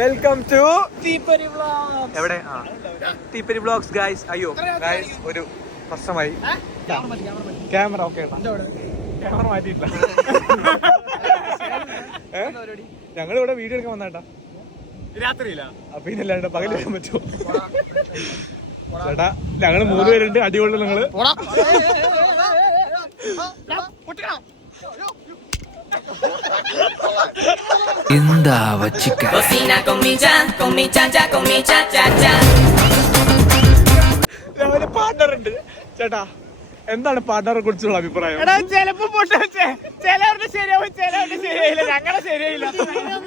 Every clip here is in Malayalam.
Welcome to Theeppari vlogs. എവിടെ? Theeppari vlogs guys. അയ്യോ ഗായ്സ്, ഒരു പ്രശ്നമായി. ക്യാമറ ഓക്കെ, ക്യാമറ മാറ്റിയിട്ടില്ല. ഞങ്ങളിവിടെ വീഡിയോ എടുക്കാൻ വന്നേട്ടാ. രാത്രിയില്ല പിന്നല്ലാണ്ട് പകല് വരാൻ പറ്റുമോ ചേട്ടാ? ഞങ്ങള് 3 പേരുണ്ട്. അടിപൊളി. നിങ്ങള് എന്താ വച്ചിക്ക രാവിലെ പാർട്ണർ ഉണ്ട് ചേട്ടാ. എന്താണ് പാർട്ണറെ കുറിച്ചുള്ള അഭിപ്രായം? ചിലപ്പോ ചിലവരുടെ ശരിയാവും, ചിലവരുടെ ശരിയായില്ല. ഞങ്ങളുടെ ശരിയായില്ല.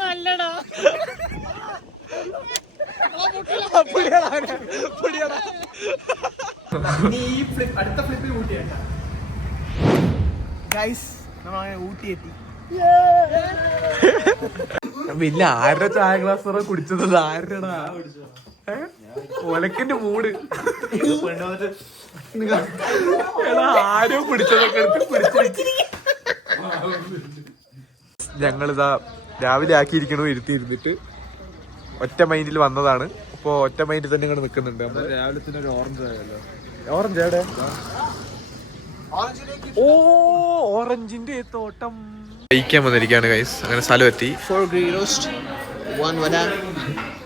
നല്ലടാ. അടുത്ത ഫ്ലിപ്പിൽ ഊട്ടിയാ ഗൈസ്. നമ്മളങ്ങനെ ഊട്ടി എത്തി. പിന്നെ ആരുടെ ചായ ഗ്ലാസ് കുടിച്ചത്? ആരുടെടാ? ഒലക്കിന്റെ മൂട് ആരോ പിടിച്ചതൊക്കെ എടുത്ത് ഞങ്ങളിതാ രാവിലെ ആക്കിയിരിക്കണു. ഇരുന്നിട്ട് ഒറ്റ മൈൻഡിൽ വന്നതാണ്. അപ്പൊ ഒറ്റ മൈൻഡിൽ തന്നെ ഇങ്ങോട്ട് നിൽക്കുന്നുണ്ട്. രാവിലെ തന്നെ ഒരു ഓറഞ്ച് ആയല്ലോ. ഓറഞ്ച് എവിടെ? ഓ, ഓറഞ്ചിന്റെ തോട്ടം കഴിക്കാൻ വന്നിരിക്കുകയാണ് ഗൈസ്. അങ്ങനെ സ്ഥലം എത്തി. 4 ghee roast, 1 vada,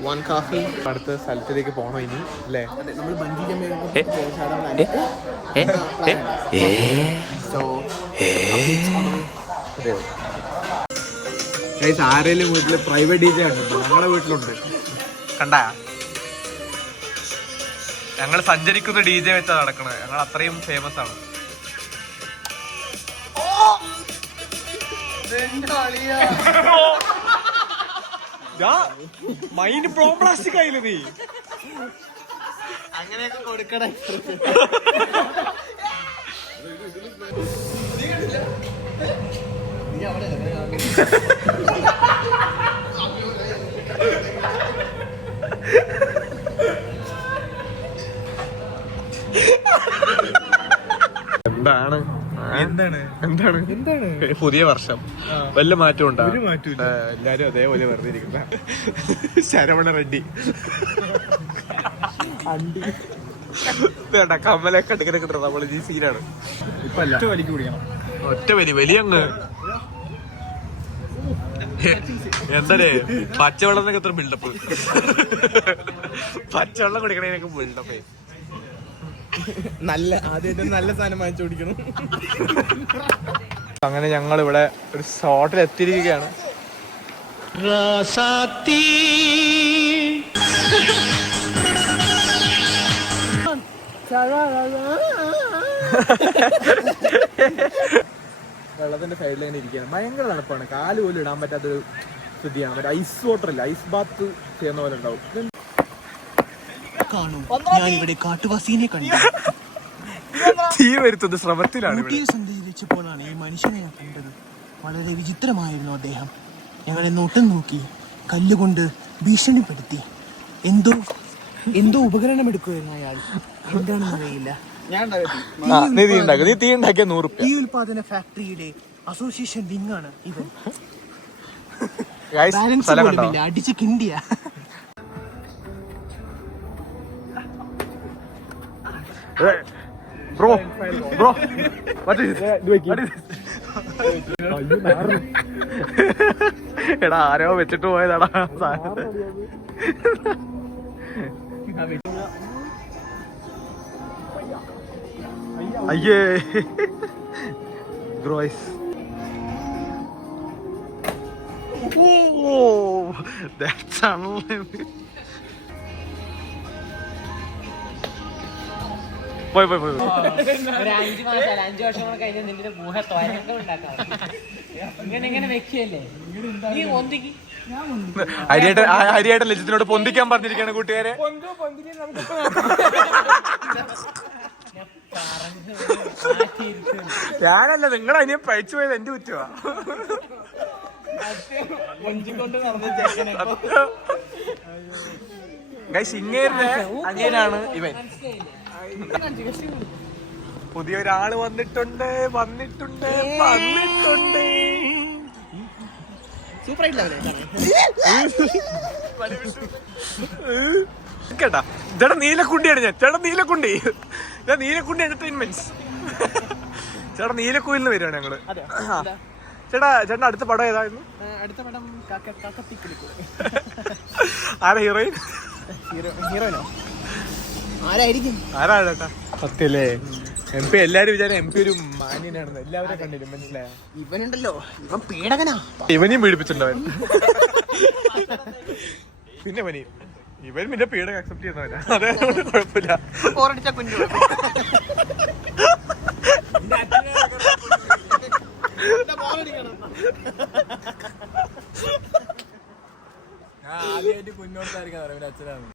1 coffee. അടുത്ത സ്ഥലത്തിലേക്ക് പോകണം ഇനി അല്ലേ? നമ്മൾ ബഞ്ചി ഗൈസ്, ആരെങ്കിലും വീട്ടില് പ്രൈവറ്റ് DJ ഉണ്ട്? ഞങ്ങളുടെ വീട്ടിലുണ്ട്. കണ്ടാ? ഞങ്ങൾ സഞ്ചരിക്കുന്ന DJ വെച്ചാ നടക്കണത്. ഞങ്ങൾ അത്രയും ഫേമസ് ആണ്. മൈൻഡ് പ്രോപ്ലാസ്റ്റിക് ആയില്ലേ നീ? അങ്ങനെയൊക്കെ കൊടുക്കണേ. എന്താണ് എന്താണ് എന്താണ് എന്താണ് പുതിയ വർഷം വല്ല മാറ്റം ഉണ്ടോ? എല്ലാരും അതേപോലെ വെറുതെ ഇരിക്കുന്ന ശരവണ റെഡ്ഡി കമ്മലൊക്കെ എടുക്കുന്ന കിട്ടുന്നത് നമ്മള് ഈ സീനാണ്. ഒറ്റ വലിയ അങ്ങ് എന്താണേ പച്ചവെള്ളത്തിനൊക്കെ എത്ര ബിൽഡപ്പ്. പച്ചവെള്ളം കുടിക്കണേനൊക്കെ ബിൽഡപ്പേ. നല്ല ആദ്യമായിട്ട് നല്ല സാധനം വാങ്ങിച്ചു കുടിക്കണം. അങ്ങനെ ഞങ്ങൾ ഇവിടെ ഒരു സ്പോട്ടിൽ എത്തിയിരിക്കുകയാണ്. വെള്ളത്തിന്റെ സൈഡിൽ ഇങ്ങനെ ഇരിക്കുകയാണ്. ഭയങ്കര തണുപ്പാണ്. കാല് പോലും ഇടാൻ പറ്റാത്തൊരു സ്ഥിതിയാണ്. മറ്റേ ഐസ് വാട്ടർ ഇല്ല, ഐസ് ബാത്ത് ചെയ്യുന്ന പോലെ ഉണ്ടാവും. ഞാനിവിടെ കാട്ടുവാസീനെ കണ്ടു. തീ വരുത്തുന്ന ശ്രമത്തിലാണ്. സഞ്ചരിച്ചപ്പോഴാണ് ഈ മനുഷ്യനെ ഞാൻ കണ്ടത്. വളരെ വിചിത്രമായിരുന്നു അദ്ദേഹം. ഞങ്ങളെ നോട്ടം നോക്കി, കല്ലുകൊണ്ട് ഭീഷണിപ്പെടുത്തി. എന്തോ ഉപകരണം എടുക്കുകയായിരുന്നു അയാൾ. എന്താണെന്ന് അറിയില്ല. ഈ ഉൽപാദന ഫാക്ടറിയുടെ അസോസിയേഷൻ വിങ്ങാണ് ഇവൻ. അടിച്ച് കിണ്ടിയ. ബ്രോ എടാ ആരോ വെച്ചിട്ട് പോയതാടാ അയ്യേ. ഗ്രോയ്സ് പോയി 5 വർഷം കൂടെ കഴിഞ്ഞാൽ നിന്റെ മൂഹ തോരൊക്കെ ഉണ്ടാക്കാം. ഇങ്ങനെ വെക്കല്ലേ നീ ഒന്തിക്ക്. ഹരിയായിട്ട് ലജിത്തിനോട് പൊന്തിക്കാൻ പറഞ്ഞിരിക്കുകയാണ് കൂട്ടുകാരെ. ഞാനല്ല, നിങ്ങളെ അനിയൻ പഴിച്ചു പോയത് എന്റെ കുറ്റമാ. ഇങ്ങേരുടെ അനിയനാണ് ഇവൻ. പുതിയൊരാള് വന്നിട്ടുണ്ട്. സൂപ്പർ ആയിട്ടില്ല കേട്ടാ ചേട്ടാ നീലക്കുണ്ടിയാണ് ഞാൻ നീലക്കുണ്ടി എന്റർടൈൻമെന്റ്സ് ചേട്ടാ നീലക്കുയിൽ നിന്ന് വരികയാണ് ഞങ്ങള്. ചേട്ടാ അടുത്ത പടം ഏതായിരുന്നു? അടുത്ത പടം ആരാ ഹീറോയിൻ? ഹീറോയിനോ ആരായിരിക്കും? ആരാ ചേട്ടാ? സത്യല്ലേ MP എല്ലാരും വിചാരം MP ഒരു മാന്യനാണെന്ന് എല്ലാവരും കണ്ടിരും, മനസ്സിലായോ? ഇവനുണ്ടല്ലോ, ഇവൻ പീഡകനാ. ഇവനെയും പീഡിപ്പിച്ചിട്ടുണ്ടവൻ. പിന്നെ ഇവൻ പിന്നെ പീഡകം അക്സെപ്റ്റ് ചെയ്യുന്നവനാ, അതെ കുഴപ്പമില്ല. ആദ്യമായിട്ട് കുഞ്ഞോട്ടായിരിക്കും അച്ഛനാണ്.